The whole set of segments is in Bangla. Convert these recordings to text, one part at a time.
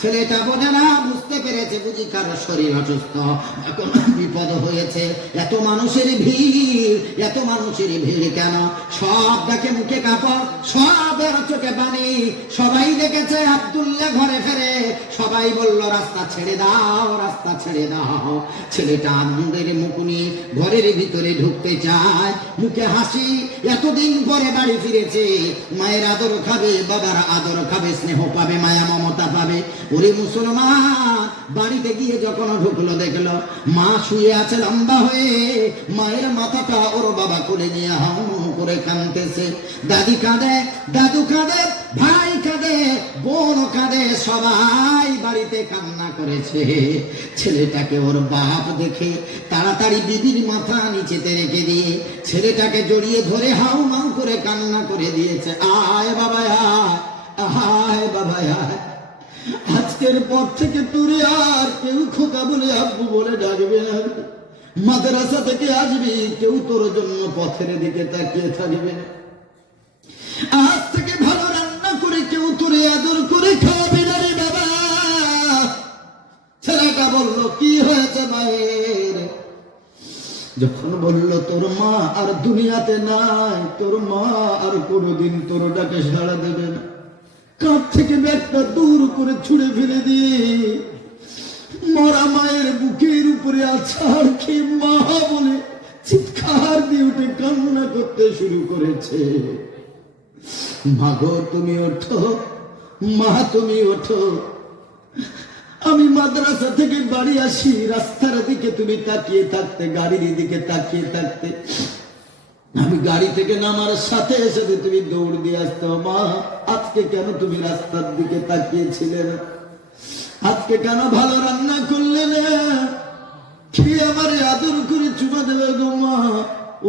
ছেলেটা বলে না, বুঝতে পেরেছে বুঝি কারো শরীর অসুস্থ, এখন বিপদ হয়েছে। এত মানুষের ভিড় কেন? সব দেখে মুখে কাপড়, সবের চোখে পানি। সবাই দেখেছে আব্দুল্লাহ ঘরে ফেরে, সবাই বলল রাস্তা ছেড়ে দাও, রাস্তা ছেড়ে দাও। ছেলেটা আনন্দের মুখ নিয়ে ঘরের ভিতরে ঢুকতে চায়, মুখে হাসি। এতদিন পরে বাড়ি ফিরেছে, মায়ের আদর খাবে, বাবার আদর খাবে, স্নেহ পাবে, মায়া মমতা পাবে। ওরে মুসলমান, বাড়িতে গিয়ে যখন ঢুকলো দেখলো মা শুয়ে আছে লম্বা হয়ে, মায়ের মাথাটা ওর বাবা কোলে নিয়ে হাউ করে কাঁদতেছে। দাদি কাঁদে, দাদু কাঁদে, ভাই কাঁদে, বোন কাঁদে, সবাই বাড়িতে কান্না করেছে। ছেলেটাকে ওর বাপ দেখে তাড়াতাড়ি বিবির মাথা নিচেতে রেখে দিয়ে ছেলেটাকে জড়িয়ে ধরে হাউ মাউ করে কান্না করে দিয়েছে। আয় বাবা আয়, আয় বাবা আয়, আজকের পর থেকে তোরে আর কেউ খোকা বলে আব্বু বলে ডাকবে না। মাদ্রাসা থেকে আসবি, কেউ তোর জন্য পথের দিকে তাকিয়ে থাকবে না। আজ থেকে ভালো রান্না করে কেউ তোরে আদর করে খাওয়াবে না রে বাবা। ছেলেটা বলল কি হয়েছে মায়ের? যখন বলল তোর মা আর দুনিয়াতে নাই, তোর মা আর কোনোদিন তোর ডাকে সাড়া দেবে না, কাঁধ থেকে ব্যাগটা দূর করে ছুঁড়ে ফেলে দিয়ে মরা মায়ের বুকের উপরে আছাড় খেয়ে মা বলে চিৎকার দিয়ে উঠে কান্না করতে শুরু করেছে। মা গো তুমি ওঠো, মা তুমি ওঠো। আমি মাদ্রাসা থেকে বাড়ি আসি, রাস্তার দিকে তুমি তাকিয়ে থাকতে, গাড়ির দিকে তাকিয়ে থাকতে, আমি গাড়ি থেকে নামার সাথে সাথে তুমি দৌড় দিয়ে আসতো। মা আজকে কেন তুমি রাস্তার দিকে তাকিয়েছিলে না? আজকে কেন ভালো রান্না করলে না? খেয়ে আমার আদর করে চুমা দেবে গো মা।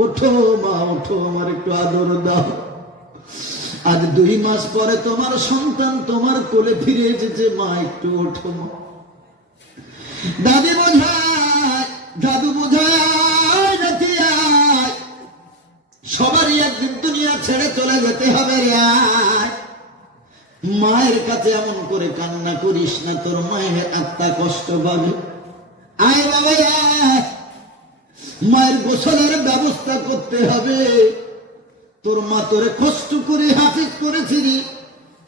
ওঠো মা ওঠো, আমার একটু আদর দাও। আজ 2 মাস পরে তোমার সন্তান তোমার কোলে ফিরে এসেছে, মা একটু ওঠো মা। দাদি বোঝায়, দাদু বোঝায়, নাতি আয়, সবারই একদিন দুনিয়া ছেড়ে চলে যেতে হবে রে। মায়ের কাছে এমন করে কান্না করিস না, তোর মায়ের আত্মা কষ্ট পাবে। আয় বাবা আয়, মায়ের গোসলের ব্যবস্থা করতে হবে। তোর মা তোরে কষ্ট করে হাফিজ করেছিলি,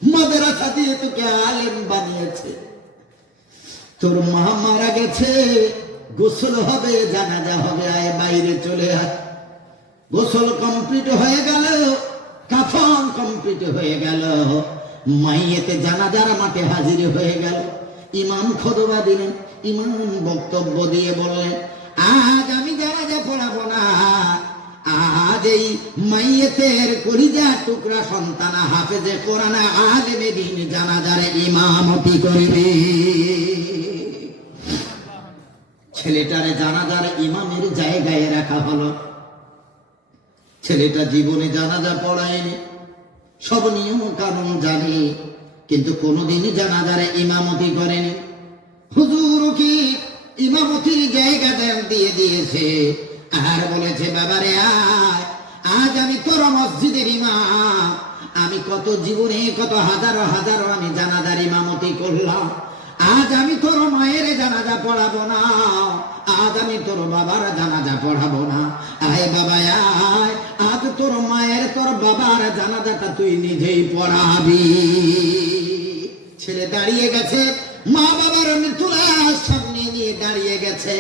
মাদ্রাসা দিয়ে তোকে আলেম বানিয়েছে। তোর মা মারা গেছে, গোসল হবে, জানাজা হবে, আয় বাইরে চলে আয়। গোসল কমপ্লিট হয়ে গেল, কাফন কমপ্লিট হয়ে গেল, মাইয়েতে জানাজার মাঠে হাজির হয়ে গেল। ইমাম খুতবা দিলেন, ইমাম বক্তব্য দিয়ে বললেন আজ আমি জানাজা পড়াবো না, আজ এই মাইয়েতের কলিজা টুকরা সন্তান হাফেজে কোরআন আলেমে দ্বীন জানাজার ইমামতি করবে। ছেলেটারে জানাজার ইমামের জায়গায় রাখা হলো। ছেলেটা জীবনে জানাজা পড়ায়নি, সব নিয়ম কানুন জানে, কিন্তু কোনোদিনই জানাজারে ইমামতি করেনি। হুজুর কি ইমামতির জায়গা দিয়ে দিয়েছে আর বলেছে বাবারে আয়, আজ আমি তোর মসজিদের ইমাম। আমি কত জীবনে কত হাজারো হাজারো আমি জানাজার ইমামতি করলাম, আজ আমি তোর মায়ের জানাজা পড়াবো না, আজ আমি তোর বাবার জানাজা পড়াবো না। আয় বাবা আয়, আজ তোর মায়ের তোর বাবার জানাজাটা তুই নিজেই পড়াবি। ছেলে দাঁড়িয়ে গেছে, মা বাবার মৃত্যুলাশ সামনে নিয়ে দাঁড়িয়ে গেছে।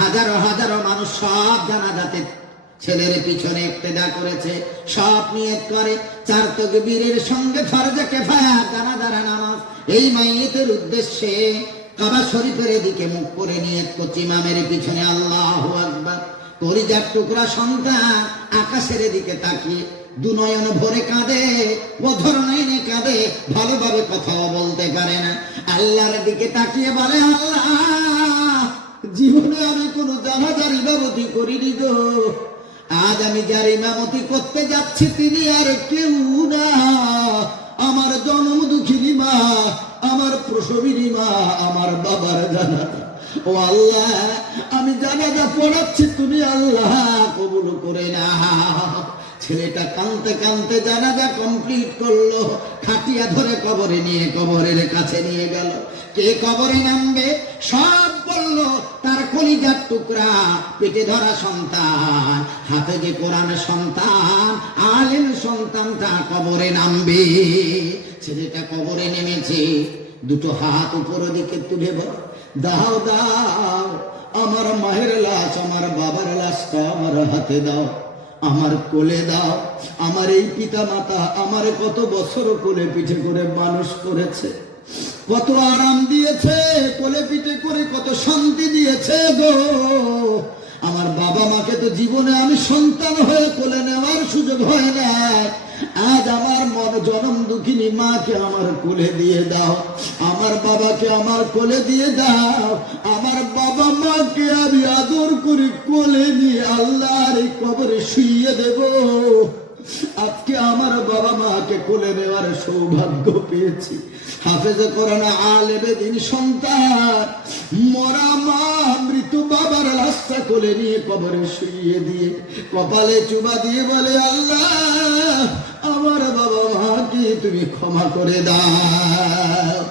হাজারো হাজারো মানুষ সব জানাজাতে ছেলের পিছনে ইক্তেদা করেছে, সব নিয়ত করে 4 তাকবীরের সঙ্গে ফরজে কিফায়া জানাজার নামাজ। এই মাইয়েতের উদ্দেশ্যে কাবা শরীফের দিকে মুখ করে নিয়ত করছে, ইমামের পিছনে আল্লাহু আকবার। কলিজার টুকরা সন্তান আকাশের দিকে তাকিয়ে 2 নয়ন ভরে কাঁদে, অধর নয়নে কাঁদে, ভালোভাবে কথাও বলতে পারে না। আল্লাহর দিকে তাকিয়ে বলে আল্লাহ, জীবনে আমি কোনো জানাজার ইমামতি করিনি গো, আজ আমি যার ইমামতি করতে যাচ্ছি তিনি আর কেউ না, আমার জন্ম দুঃখিনী মা, আমার প্রসবিনী মা, আমার বাবার জানাজা। ও আল্লাহ, আমি জানাজা পড়াচ্ছি, তুমি আল্লাহ কবুল করে না। ছেলেটা কাঁদতে কাঁদতে জানাজা কমপ্লিট করলো, খাটিয়া ধরে কবরে নিয়ে কবরের কাছে নিয়ে গেল। কে কবরে নামবে সব বলল, তার কলিজার টুকরা, পেটে ধরা সন্তান, হাফেজে কোরআন সন্তান, আলেম সন্তানটা কবরে নামবে। ছেলেটা কবরে নেমেছে, দুটো হাত উপরের দিকে তুলে বল, দাও দাও আমার মায়ের লাশ, আমার বাবার লাশটা আমার হাতে দাও, আমার কোলে দাও। আমার এই পিতা মাতা আমার কত বছর কোলে পিঠে করে মানুষ করেছে, কত আরাম দিয়েছে, কোলে পিঠে করে কত শান্তি দিয়েছে গো। আমার বাবা মাকে তো জীবনে আমি সন্তান হয়ে কোলে নেওয়ার সুযোগ হয় না। আজ আমার মন জনম দুঃখিনী মাকে আমার কোলে দিয়ে দাও, আমার বাবাকে আমার কোলে দিয়ে দাও। আমার বাবা মাকে আমি আদর করে কোলে নিয়ে আল্লাহর এই কবরে শুইয়ে দেব। আজকে আমার বাবা মাকে কোলে নেওয়ার সৌভাগ্য পেয়েছি। হাফেজে কোরআন আলেমে দ্বীন সন্তান, মরা মা মৃত বাবার লাশটা কোলে নিয়ে কবরে শুইয়ে দিয়ে কপালে চুমা দিয়ে বলে, আল্লাহ আমার বাবা মাকে তুমি ক্ষমা করে দাও।